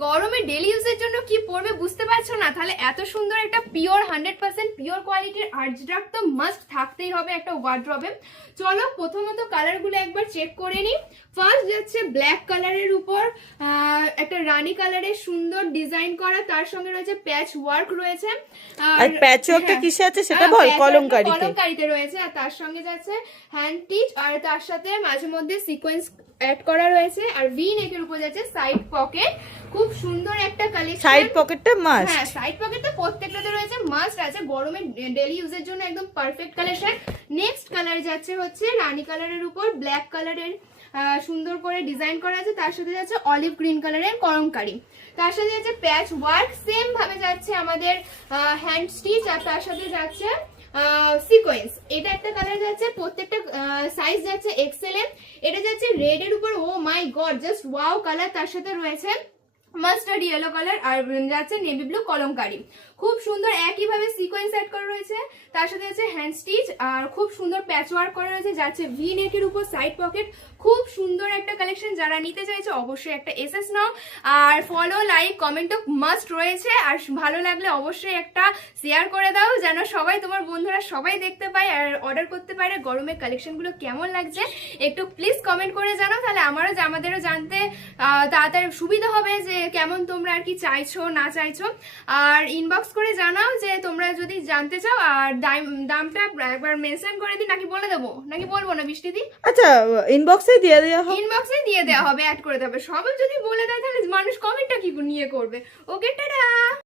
গরমে ডেলি ইউজের জন্য কি পরবে বুঝতে পারছো না, তাহলে এত সুন্দর একটা পিওর 100% পিওর কোয়ালিটির আর্জরাক তো মাস্ট থাকতেই হবে একটা ওয়ার্ড্রবে। চলো প্রথমত কালারগুলো একবার চেক করে নিই। ফার্স্ট যাচ্ছে ব্ল্যাক কালারের উপর একটা রানী কালারের সুন্দর ডিজাইন করা, তার সঙ্গে রয়েছে প্যাচ ওয়ার্ক রয়েছে। আর প্যাচ ওয়ার্কটা কিসে আছে সেটা বল। কলমকারীতে রয়েছে, আর তার সঙ্গে যাচ্ছে হ্যান্ড টিচ, আর তার সাথে মাঝে মধ্যে সিকোয়েন্স অ্যাড করা রয়েছে। আর ভি নেকের উপর যাচ্ছে সাইড পকেট, খুব সুন্দর একটা কালেকশন। সাইড পকেটটা মাস্ট। হ্যাঁ, সাইড পকেটটা প্রত্যেকটাতে রয়েছে, মাস্ট আছে। গরমে ডেইলি ইউজের জন্য একদম পারফেক্ট কালেকশন। নেক্সট কালার যাচ্ছে হচ্ছে রানী কালারের উপর ব্ল্যাক কালারের সুন্দর করে ডিজাইন করা আছে, তার সাথে যাচ্ছে অলিভ গ্রিন কালারের কলমকারী, তার সাথে যাচ্ছে প্যাচ ওয়ার্ক, সেম ভাবে যাচ্ছে আমাদের হ্যান্ড স্টিচ, আর তার সাথে যাচ্ছে সিকোয়েন্স। এটা একটা কালার যাচ্ছে, প্রত্যেকটা সাইজ যাচ্ছে এক্সেল এর। এটা যাচ্ছে রেড এর উপর, ও মাই গড জাস্ট ওয়াও কালার, তার সাথে রয়েছে মাস্টার্ড ইয়েলো কালার, আর যাচ্ছে নেভি ব্লু কলমকারী। খুব সুন্দর একইভাবে সিকোয়েন্স অ্যাড করা রয়েছে, তার সাথে আছে হ্যান্ড স্টিচ, আর খুব সুন্দর প্যাচ ওয়ার্ক করা রয়েছে, যাচ্ছে ভি নেকের উপর সাইড পকেট। খুব সুন্দর একটা কালেকশন, যারা নিতে চাইছে অবশ্যই একটা এসএস নাও। আর ফলো, লাইক, কমেন্টও মাস্ট রয়েছে। আর ভালো লাগলে অবশ্যই একটা শেয়ার করে দাও, যেন সবাই, তোমার বন্ধুরা সবাই দেখতে পায় আর অর্ডার করতে পারে। গরমের কালেকশনগুলো কেমন লাগছে একটু প্লিজ কমেন্ট করে জানাও, তাহলে আমাদেরও জানতে তাড়াতাড়ি সুবিধা হবে যে কেমন তোমরা আর কি চাইছো না চাইছো। আর ইনবক্স করে জানাও যে তোমরা যদি জানতে চাও। আর দামটা একবার মেনশন করে দিই, নাকি বলে দেবো, নাকি বলবো না বৃষ্টিদি? আচ্ছা, ইনবক্সে দিয়ে দেওয়া হবে। ইনবক্সে দিয়ে দেওয়া হবে, অ্যাড করে দেবে। সবাই যদি বলে দেয় তাহলে মানুষ কমেন্টটা কি নিয়ে করবে। ওকে, টাটা।